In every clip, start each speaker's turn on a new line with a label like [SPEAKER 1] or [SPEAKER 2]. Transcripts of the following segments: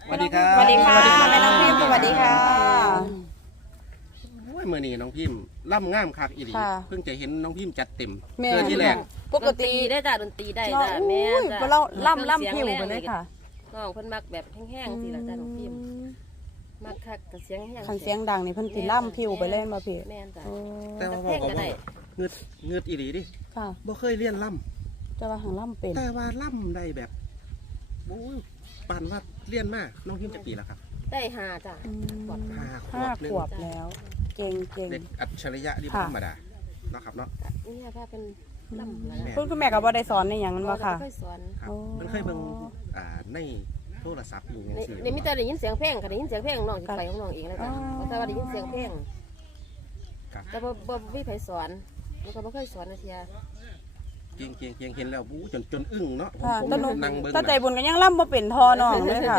[SPEAKER 1] สวัสดีครับ
[SPEAKER 2] สวัสดีค่ะแม่น้องพิมพ์สวัสดีค่ะ
[SPEAKER 1] โอ้ยมื่อนี้น้องพิมพ์ล่ำง่ามคักอีหลี
[SPEAKER 2] ค่ะ
[SPEAKER 1] เพิ่งจะเห็นน้องพิมพ์จัดเต็ม
[SPEAKER 2] แม่
[SPEAKER 1] เจอที่แรก
[SPEAKER 2] ปกติ
[SPEAKER 3] ได้จ้ะดนตรีได้
[SPEAKER 2] เรา
[SPEAKER 3] จ้ะแม่จ้ะ
[SPEAKER 2] เราล่ำผิวไปเลยค่ะ
[SPEAKER 3] น้องเพิ่นมักแบบแห้งๆสิล่ะจ้ะน้องพิมพ์มักคักกับเสียงแห้ง
[SPEAKER 2] คันเสียงดังนี่เพิ่นสิล่ำผิวไปเล่นมาพี่
[SPEAKER 3] แม่นจ้ะ
[SPEAKER 2] โอ้
[SPEAKER 1] แต่ว่า
[SPEAKER 3] เพลงก็ได้
[SPEAKER 1] เงือดเงือดอีหลีดิ
[SPEAKER 2] ค่ะ
[SPEAKER 1] บ่เคยเรียนล่
[SPEAKER 2] จะว่าหังล่ำเป็น
[SPEAKER 1] ำแต่ว่าล่ำได้แบบโอ้ยปานว่าเรียนมาน้องพิมพ์จะปีแล้วครับ
[SPEAKER 3] ได้หาจ้ะ
[SPEAKER 2] อืม
[SPEAKER 1] ห้าขวบหนึ่ง
[SPEAKER 2] 5 ขวบแล้ว เก่ง
[SPEAKER 1] เด็กอัจฉริยะที่บ่ธรรมดาเนาะครับเนาะ
[SPEAKER 3] นี่ถ้าเป็นลำนะ
[SPEAKER 1] แม่
[SPEAKER 2] คุณแม่ก็บ่ได้สอนในหยังนั้นว่าค่ะ
[SPEAKER 3] ค่อยสอน
[SPEAKER 1] ครับ
[SPEAKER 2] โอ้
[SPEAKER 1] มันเคยเบิ่งในโทรศัพท์อยู่อย่างซี่
[SPEAKER 3] นี่มีแต่ได้ยินเสียงเพลงค่ะได้ยินเสียงเพลงน้องสิไปของน้องเองแล้วจ้ะแต่ว่าได้ยินเสียงเพลง
[SPEAKER 1] ครับ
[SPEAKER 3] แต่บ่มีไผสอนมันก็บ่เคยสอนนะเทีย
[SPEAKER 1] เกียงเห็นแล้วบู๊จนอึ้งเนาะ
[SPEAKER 2] ค่ะ
[SPEAKER 1] ผม
[SPEAKER 2] แตหนู
[SPEAKER 1] นั่งเบิ่ง
[SPEAKER 2] ถ้าใจ
[SPEAKER 1] น่ะ
[SPEAKER 2] บุญก็ยังล่ำบ่เป็นทอน้องเลยค่ะ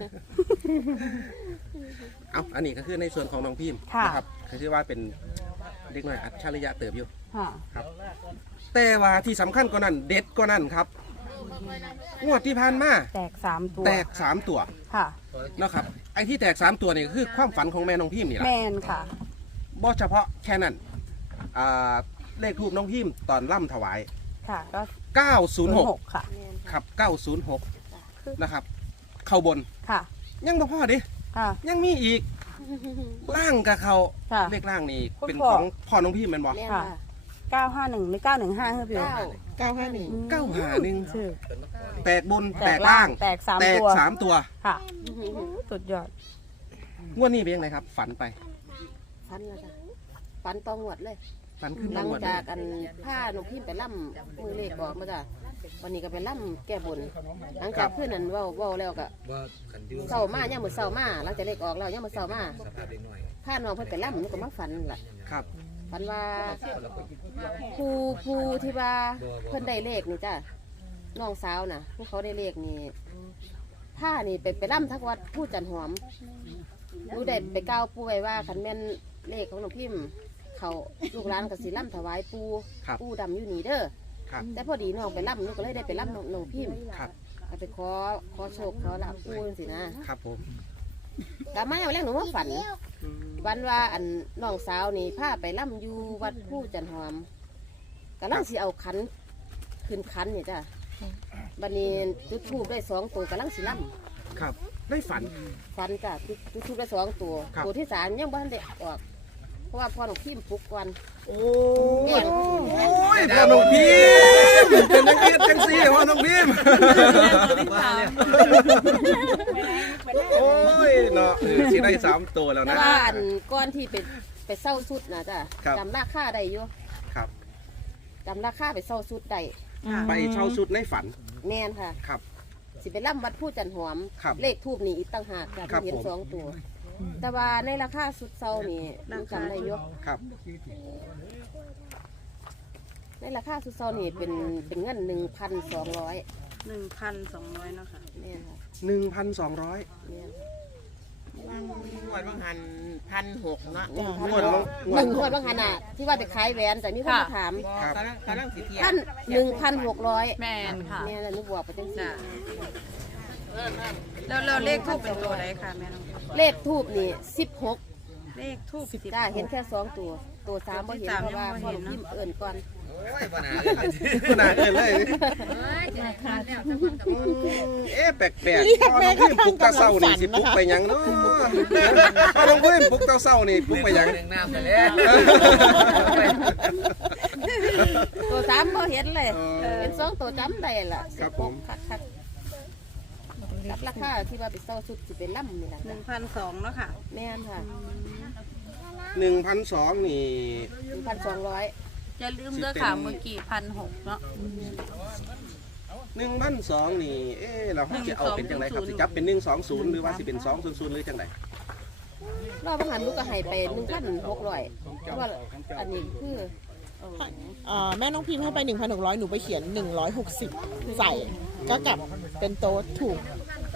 [SPEAKER 1] เอาอันนี้ก็คือในส่วนของน้องพิมพ์
[SPEAKER 2] ค่ะ
[SPEAKER 1] นะครับคือชื่อว่าเป็นเด็กน้อยอัจฉริยะเติบอยู่
[SPEAKER 2] ค่ะ
[SPEAKER 1] ครับแต่ว่าที่สำคัญกว่านั้นเด็ดกว่านั้นครับงวดที่ผ่านมา
[SPEAKER 2] แตก3ตัว
[SPEAKER 1] แตก3ตัว
[SPEAKER 2] ค่ะ
[SPEAKER 1] นะครับไอ้ที่แตก3ตัวนี่ก็คือความฝันของแม่น้องพิมพ์นี่แหละ
[SPEAKER 2] แม่นค่ะ
[SPEAKER 1] บ่เฉพาะแค่นั้นอ่าเลขทูปน้องพิมพ์ตอนล่ำถวาย
[SPEAKER 2] ค่ะก็
[SPEAKER 1] 906
[SPEAKER 2] ค่ะ
[SPEAKER 3] แม่น
[SPEAKER 1] ค
[SPEAKER 3] ค่ะ
[SPEAKER 1] รับ906นะครับเข้าบน
[SPEAKER 2] ค่ะ
[SPEAKER 1] ยังบ่พอดิ
[SPEAKER 2] ค่ะ
[SPEAKER 1] ยังมีอีกล่างกับเขา
[SPEAKER 2] ค่ะ
[SPEAKER 1] เลขล่างนี่
[SPEAKER 2] คุณ
[SPEAKER 1] เป็น
[SPEAKER 2] พ่อ
[SPEAKER 1] ของพ่อน้องพิมพ์แม่นบ่
[SPEAKER 3] แม่นค่ะ
[SPEAKER 2] 951หรือ915คือพี่
[SPEAKER 3] 951
[SPEAKER 1] 951
[SPEAKER 2] ชื่อ
[SPEAKER 1] แตกบน
[SPEAKER 2] แต
[SPEAKER 1] แต
[SPEAKER 2] ก
[SPEAKER 1] ก
[SPEAKER 2] ล่า
[SPEAKER 1] ล่าง ง
[SPEAKER 2] แตก3
[SPEAKER 1] แตก
[SPEAKER 2] ตัว
[SPEAKER 1] 3ตัว
[SPEAKER 2] ค่ะสุดยอด
[SPEAKER 1] งวดนี้เป็นยังไงครับ ฝันไป
[SPEAKER 3] ฟันแล้วจ้ะฟันตองหวดเลย
[SPEAKER 1] ฝันขึ้น
[SPEAKER 3] หลั
[SPEAKER 1] ทั้
[SPEAKER 3] ง
[SPEAKER 1] งวัน
[SPEAKER 3] จากกันผ้าหนุ่มพิมพ์ไปล่ำมือเลขออกมาจ้ะวันนี้ก็ไปล่ำแก้บน หลังจากเพื่อนนั้นเว้าแล้วก็เศร้ามาย่ามมือเศร้ามาหลังจากเลขออกแล้วย่ามมือเศร้ามาผ้าน้องเพิ่นไปล่ำหนูก็มาฝันล่ะ
[SPEAKER 1] ครับ
[SPEAKER 3] ฝันว่าผู้ที่ว่าเพิ่นได้เลขนี่จ้ะน้องสาวน่ะผู้เขาได้เลขนี่ผ้านี่ไปล่ำทักวัดผู้จันหอมรู้ได้ไปก้าวปูไว้ว่าขันแม่นเลขของหนุ่มพิมพ์เขาลูกหลานกับสีล่ำถวายปู
[SPEAKER 1] ครับ
[SPEAKER 3] ปูดำอยู่นี่เด้อ
[SPEAKER 1] ครับ
[SPEAKER 3] แต่พอดีน้องไปล่ำลูกก็เลยได้ไปล่ำน้องพิมพ์
[SPEAKER 1] ครับ
[SPEAKER 3] ก็ไปขอโชคขอลาบปูจังสินะครับ
[SPEAKER 1] ผม
[SPEAKER 3] กลับมาเอาแรกหนูว่าฝันวันว่าอันน้องสาวนี่พาไปล่ำอยู่วัดผู้จันหอมกำลังสิเอาขันขึ้นขันนี่จ้ะบันนี้จุดทูบได้2 ตัวกำลังสิล่
[SPEAKER 1] ครับ ได้ฝัน
[SPEAKER 3] ำฝันจ้ะจุดทูบได้2 ตัว
[SPEAKER 1] ครับ
[SPEAKER 3] ตัวที่3ยังบ่ทันได้ออกเพราะว่าพ่อหนูพิมพ์ปลุกก่อน
[SPEAKER 1] โอ้ยพ่อน้องพิมพ์เป็นนักเรียนจังสีพ่อน้องพิมพ์โอ้ยเนาะสิได้3 ตัวแล้ว
[SPEAKER 3] แต่
[SPEAKER 1] นะ
[SPEAKER 3] ว่าอันก้อนที่ไปเศร้าสุดนะจ้ะ
[SPEAKER 1] ครับ
[SPEAKER 3] จำราคาได้อยู่
[SPEAKER 1] ครับ
[SPEAKER 3] จำราคาไปเศร้าสุดได้
[SPEAKER 1] ไปเช่าชุดในฝัน
[SPEAKER 3] แม่นค่ะ
[SPEAKER 1] ครับ
[SPEAKER 3] สิไปล่ำวัดผู้จันหอม
[SPEAKER 1] ครับ
[SPEAKER 3] เลขทูบนี่อีกต่างหากจ้ะ
[SPEAKER 1] ครับ
[SPEAKER 3] ที่เห็น
[SPEAKER 1] ผม
[SPEAKER 3] 2 ตัว แต่ว่าในราคาสุดเศร้านี่หนูจำได้อยู่
[SPEAKER 1] ครับ
[SPEAKER 3] ในราคาสุดเศร้านี่เป็นเงิน 1,200
[SPEAKER 2] 1,200เนาะค่ะ
[SPEAKER 3] แม่นค่ะ
[SPEAKER 1] 1,200
[SPEAKER 3] แม่น
[SPEAKER 4] งวดบางหัน1,600เนาะ
[SPEAKER 1] งวดละงว
[SPEAKER 3] ห
[SPEAKER 1] ด
[SPEAKER 3] นึ่งคนบางขนาดที่ว่าไปขายแหวนแต่มีคนมาถาม
[SPEAKER 4] บ่
[SPEAKER 1] ครับ
[SPEAKER 4] กำลังสิเทีย
[SPEAKER 3] ท่าน1,600
[SPEAKER 2] แม่นค่ะ
[SPEAKER 3] แม่น่ะหนูบอกไปจังซี่
[SPEAKER 2] แล้วเลขทูบเป็นตัวไหนค่ะแม่น้อง
[SPEAKER 3] เลขทูบนี่16
[SPEAKER 2] เลขทูบ10
[SPEAKER 3] จ้าเห็นแค่2 ตัวตัว3บ่เห็นเพราะว่าพ่อหนูพิมพ์เอิ้นก่อน
[SPEAKER 4] โอ้ยบ่น่า
[SPEAKER 1] ขนาดเกินเลยเอ๊ะแปลกๆพ่อน้องพิมพ์ปลุกตาเศร้านี่สิปลุกไปหยังเนาะพ่อน้องพิมพ์ปลุกตาเศร้านี่ปลุกไปหยัง
[SPEAKER 4] หนึ่งน้ำไปแล้ว
[SPEAKER 3] ตัว3บ่เห็นเลย
[SPEAKER 1] เออ
[SPEAKER 3] เห็น2 ตัวจำได้ล่ะ
[SPEAKER 1] ครับผม
[SPEAKER 3] คักกับราคาที่ว่าไปเศร้าสุดสิเป็นล่ำนี่ล่ะจ้ะ
[SPEAKER 2] 1,200เนาะค่ะ
[SPEAKER 3] แม่นค่ะ
[SPEAKER 1] 1,200นี่
[SPEAKER 3] 1,200
[SPEAKER 2] อย่าลืมเด้อค่ะเมื่อกี้1,600เนาะ
[SPEAKER 1] 1,200นี่เอ๊ะเราจะเอาเป็นจังไรครับสิจับเป็น120หรือว่าสิเป็น200หรือจังไร
[SPEAKER 3] รอบบางหันลูกก็ให้ไป1,600เพราะว่าอันนี้คือ
[SPEAKER 5] แม่น้องพิมพ์ให้ไป 1,600 หนูไปเขียน 160 ใส่ ก็กลับเป็นโต๊ะถูก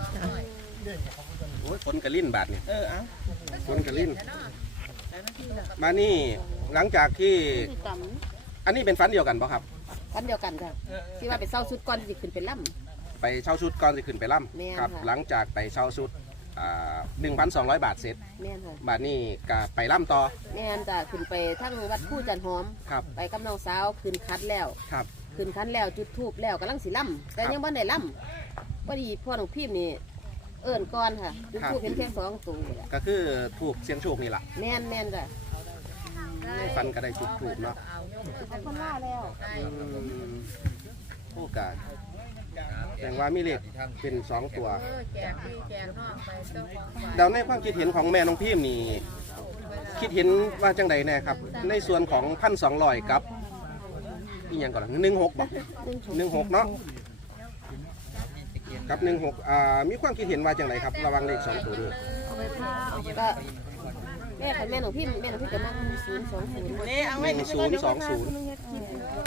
[SPEAKER 1] โอ้ยคนกระลิ่นบาทเนี่ย
[SPEAKER 5] เอ่ะ
[SPEAKER 1] คนกระลิ่นมานี่หลังจากที่
[SPEAKER 3] จ
[SPEAKER 1] อันนี้เป็นฟันเดียวกันป่ะครับ
[SPEAKER 3] ำกันเดียวกันค่ะที่ว่าไปเศร้าสุดก่อนที่สิขึ้นเป็นล่ำ
[SPEAKER 1] ไปเช่าชุดก่อนจะขึ้นไปล่
[SPEAKER 3] แม่น
[SPEAKER 1] ำครับ
[SPEAKER 3] ค่ะ
[SPEAKER 1] หลังจากไปเช่าชุด 1,200 บาทเสร็จ
[SPEAKER 3] แม่นค่ะ
[SPEAKER 1] บาทนี้ก็ไปล่ำต่อ
[SPEAKER 3] แม่นจ้ะขึ้นไปทั้งวัดผู้จันหอม
[SPEAKER 1] ครับ
[SPEAKER 3] ไปกับน้องสาวขึ้นคัดแล้ว
[SPEAKER 1] ครับ
[SPEAKER 3] ขึ้นคันแล้วจุดทูบแล้วกำลังสิล่ำแต่
[SPEAKER 1] ครับ
[SPEAKER 3] ยังบ่ได้ล่ำพอดีพ่อหลวงพี่นี่เอิ้นก่อนค่ะจุดทูบเห็นแค่2ตัวนี่แหละ
[SPEAKER 1] ก็คือถูกเสียงโชคนี่แหละ
[SPEAKER 3] แม่นแม่นจ้ะ
[SPEAKER 1] ฟันก็ได้จุดถูกเนาะ
[SPEAKER 3] ขอบคุณมากแล้ว
[SPEAKER 1] โอกาสแสดงว่ามีเลขเป็น2ตัวเดาในความคิดเห็นของแม่น้องพิมนี่คิดเห็นว่าจังใดแน่ครับ ในส่วนของ1,200กับอีหยังก่อน16บ่16เนาะกับ16มีความคิดเห็นว่าจังไดครับระหวังเลข2ตัวนี้
[SPEAKER 3] ก็แม่กับแม่หลวงพี่แม่หลวงพี่ก็นั่ง020
[SPEAKER 5] นี่เอาไว้นี่ก็เดี๋ยวค่อยพาคุณลุงเฮ็ดคลิป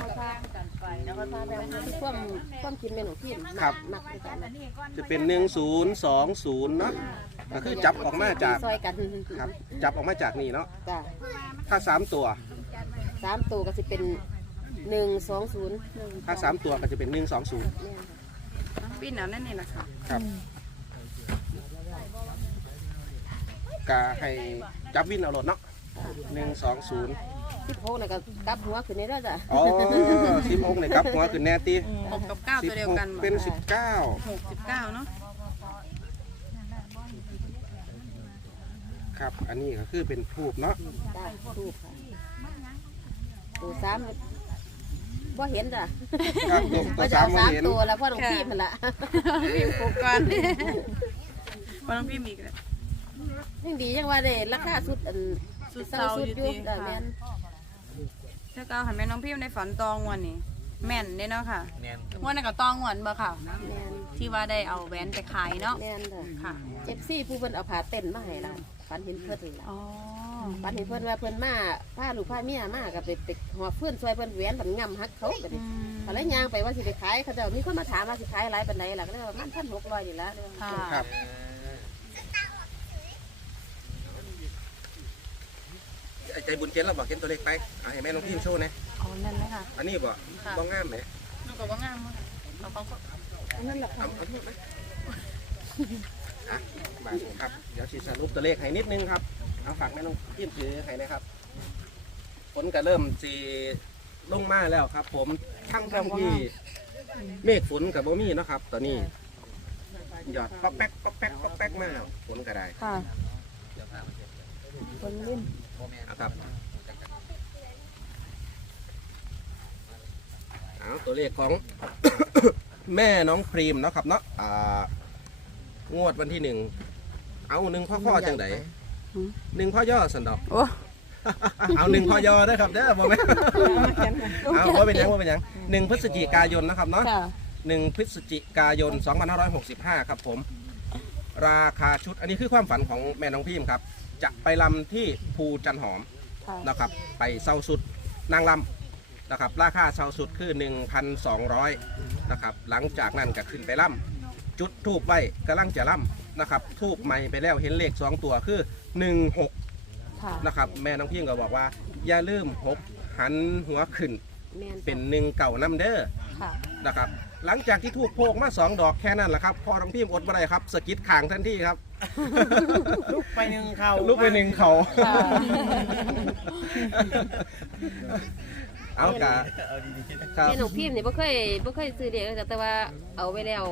[SPEAKER 3] ความคิดแม่หลวงพี่มักด้วยกัน
[SPEAKER 1] จะเป็น1020เนาะก็คือจับออกมาจาก
[SPEAKER 3] ซอยกัน
[SPEAKER 1] ครับจับออกมาจากนี่เนาะ
[SPEAKER 3] จ้ะ
[SPEAKER 1] ถ้า3ตัว
[SPEAKER 3] 3ตัวก็สิเป็น120
[SPEAKER 1] ถ้า3ตัวก็จะเป็น120
[SPEAKER 2] ปิ้นเอานั่นนี่แหละค่ะ
[SPEAKER 1] ครับก็ให้จับวินเอารถเนาะ120
[SPEAKER 3] 16น่ะก็กลับหัวขึ้นได้แล้วจ้ะ
[SPEAKER 1] อ๋อ16เนี่ยครับหัวคือแนตี
[SPEAKER 2] 6 กับ 9 ตัวเดียวกัน
[SPEAKER 1] 16เป็น
[SPEAKER 2] 6 19เนาะ
[SPEAKER 1] 19ครับอันนี้ก็คือเป็นทูบเนาะ
[SPEAKER 3] จ้ะทูบค่ะตัว3บ่เห็นจ้ะ
[SPEAKER 1] ครับตัว
[SPEAKER 3] ว่าจะ
[SPEAKER 1] สา
[SPEAKER 3] เอา
[SPEAKER 1] มมาเห็น
[SPEAKER 3] 3ตัวแล้วพ่อหลวงพี่มันละ
[SPEAKER 2] พิมพ์ปุ๊บก่อนว่าน้องพิมพ์อีกแล้ว
[SPEAKER 3] ยังดียังว่าได้ราคาสุดอัน
[SPEAKER 2] สุดเซาอยู่ดี
[SPEAKER 3] จ้ะแม่น
[SPEAKER 2] ถ้าเก้าหันแม่น้องพิมพ์ในฝันตองวันนี้แม่นเด้เนาะค่ะ
[SPEAKER 4] แม่น
[SPEAKER 2] วันนั้นก็ตองวันบ่ค่ะ
[SPEAKER 3] แม่น
[SPEAKER 2] ที่ว่าได้เอาแหวนไปขายเนาะ
[SPEAKER 3] แม่นจ้ะ
[SPEAKER 2] ค่ะ
[SPEAKER 3] FC ผู้เพิ่นเอาผ้าเต้นมาให้ล่ะฝันเห็นเพิ่นล่ะ
[SPEAKER 2] อ๋อ
[SPEAKER 3] ฝันเห็นเพิ่นว่าเพิ่นมาพาลูกพาเมียมาก็ไปหอบเพื่อนช่วยเพิ่นแหวนบันงำฮักเขาก็ดิพอแล้วย่างไปว่าสิไปขายเขาเจ้ามีคนมาถามว่าสิขายหลายปานใดล่ะก็เลยว่ามัน1,600นี่ล่ะเลย
[SPEAKER 2] ค่ะ
[SPEAKER 1] ครับใจบุญเจนเราบอกเห็นตัวเลขไปเอาให้แม่น้องพิมพ์โชว์นะ
[SPEAKER 2] เอานั่นเลยค่ะ
[SPEAKER 1] อันนี้บ่บ้องงามไหม
[SPEAKER 2] น้องก็ว่างามมากเขาก็
[SPEAKER 3] นั่นแหละค่ะ
[SPEAKER 1] เอาที่ไหมอ่ะมาครับเดี๋ยวชีสรุปตัวเลขให้นิดนึงครับเอาฝากแม่น้องพิมพ์ถือให้นะครับฝนก็เริ่มสีลงมาแล้วครับ ผมทั้งที่เมฆฝนกับบ่มีเนาะครับ ตอนนี้หยอดป๊อกแป๊กป๊อกแป๊กป๊อกแป๊กมาแล้วฝนก็ได้
[SPEAKER 2] ค่ะคนเล่น
[SPEAKER 1] ครับเอาตัวเลขของ แม่น้องพรีมเนาะครับเนาะงวดวันที่1เอา1 ข้อจังได1 ข้อย่อสันดอก
[SPEAKER 2] โอ้
[SPEAKER 1] เอา1 ข้อย่อได้อครับเด้อบ่แม่นเอาว่าเป็นหยังว่าเป็นหยัง1 พฤศจิกายนนะครับเนาะ
[SPEAKER 2] ค่ะ
[SPEAKER 1] 1 พฤศจิกายน 2565 ครับผม ราคาชุดอันนี้คือความฝันของแม่น้องพิมครับ จะไปลำที่ภูจันหอม
[SPEAKER 2] ค่ะ
[SPEAKER 1] นะครับ ไปเซาสุดนางลำนะครับ ราคาเซาสุดคือ 1,200นะครับ หลังจากนั้นก็ขึ้นไปลำจุดทูบไว้กำลังจะลำนะครับ ทูบใหม่ไปแล้วเห็นเลข2 ตัวคือ 16
[SPEAKER 2] ค่ะ
[SPEAKER 1] นะครับ แม่น้องพิมก็บอกว่า อย่าลืม6หันหัวขึ้น
[SPEAKER 3] แม่น
[SPEAKER 1] เป็น1 เก่าน้ำเด้อ
[SPEAKER 2] ค่ะ
[SPEAKER 1] นะครับหลังจากที่ทูบโพกมา2 ดอกแค่นั้นแหละครับพอน้องพิมอดบ่ได้ครับสะกิดข่างทันทีครับ
[SPEAKER 4] ลุกไปหนึ่งเข่า
[SPEAKER 1] ลุกไป1 เขา เอากะครับ
[SPEAKER 3] แม่หนูพิมพ์นี่บ่เคยซื้อเด็กแต่ว่าเอาไว้แล้ว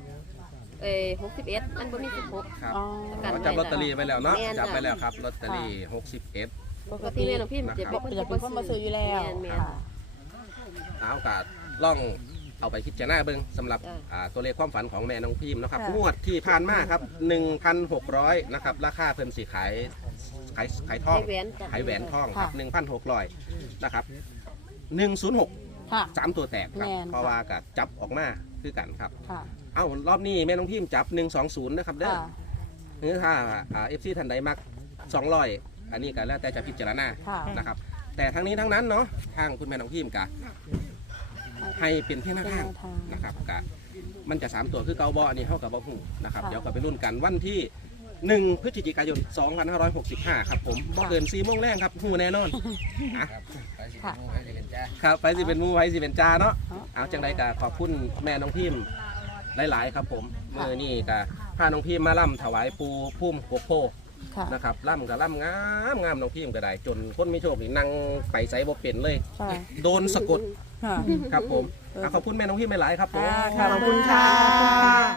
[SPEAKER 3] 61มันบ่มี16
[SPEAKER 1] ครับ
[SPEAKER 2] อ๋อ
[SPEAKER 1] จับลอตเตอรี่ไปแล้วเนาะ
[SPEAKER 3] แม่นจ้ะ
[SPEAKER 1] จับไปแล้วครับลอตเตอรี่61
[SPEAKER 3] ปกติแม่หนูพิมพ์จะ
[SPEAKER 2] จะเป็นคนมาซื้ออยู่แล้ว
[SPEAKER 3] แม่น
[SPEAKER 2] ค่ะ
[SPEAKER 1] เอากะล่องเอาไปคิดจะหน้าเบิ้งสำหรับ
[SPEAKER 3] จ้ะ
[SPEAKER 1] ตัวเลขความฝันของแม่น้องพิมนะครับ
[SPEAKER 2] ค่ะ
[SPEAKER 1] งวดที่ผ่านมาครับ 1,600นะครับราคาเพิ่นสิขายทอง
[SPEAKER 3] ให้แหวนจ้ะ
[SPEAKER 1] ขายแหวนทองครับ 1,600นะครับ106
[SPEAKER 2] ค่ะ
[SPEAKER 1] 3 ตัวแตกครับ
[SPEAKER 2] แม่น
[SPEAKER 1] เพราะว่ากับจับออกมาคือกันครับ
[SPEAKER 2] ค่ะ
[SPEAKER 1] เอ้ารอบนี้แม่น้องพิมจับ120นะครับเด้อ
[SPEAKER 2] ค่ะ
[SPEAKER 1] หรือถ้าFC ท่านใดมัก200อันนี้ก็แล้วแต่จะพิจารณา
[SPEAKER 2] ค่ะ
[SPEAKER 1] นะครับ แต่ทั้งนี้ทั้งนั้นเนาะทางคุณแม่น้องพิมกะให้เป็นเพียงหน้าทางนะครับกะมันจะ3 ตัวคือเกาบออันนี้เท่ากับบ่หูนะครับ
[SPEAKER 2] ค่ะ
[SPEAKER 1] เดี๋ยวก็ไปรุ่นกันวันที่1 พฤศจิกายน 2565 ครับผมบ่เกิน4 โมงแรกครับหูแน่นอนอ่ะ
[SPEAKER 2] ค่ะ
[SPEAKER 1] ครับไปสิเป็นหมูไปสิเป็นจ้าเนาะ
[SPEAKER 2] อ๋อ
[SPEAKER 1] เอาจังใดก็ขอบคุณแม่น้องพิมหลาย ๆ ครับผม
[SPEAKER 2] ค่ะ
[SPEAKER 1] มือนี่ก็พาน้องพิมมาล่ำถวายปูพุ่มกบโพ
[SPEAKER 3] ค่ะ
[SPEAKER 1] นะครับล่ำกับล่ำงามงามน้องพิมก็ได้จนคนมีโชคนี่นั่งไปไสบ่เป็นเลย
[SPEAKER 2] ค่ะ
[SPEAKER 1] โดนสะกด
[SPEAKER 2] ค่ะ
[SPEAKER 1] ครับผมขอบคุณแม่น้องพิมหลายๆครับผม
[SPEAKER 2] ค่ะ
[SPEAKER 5] ขอบคุณค่ะ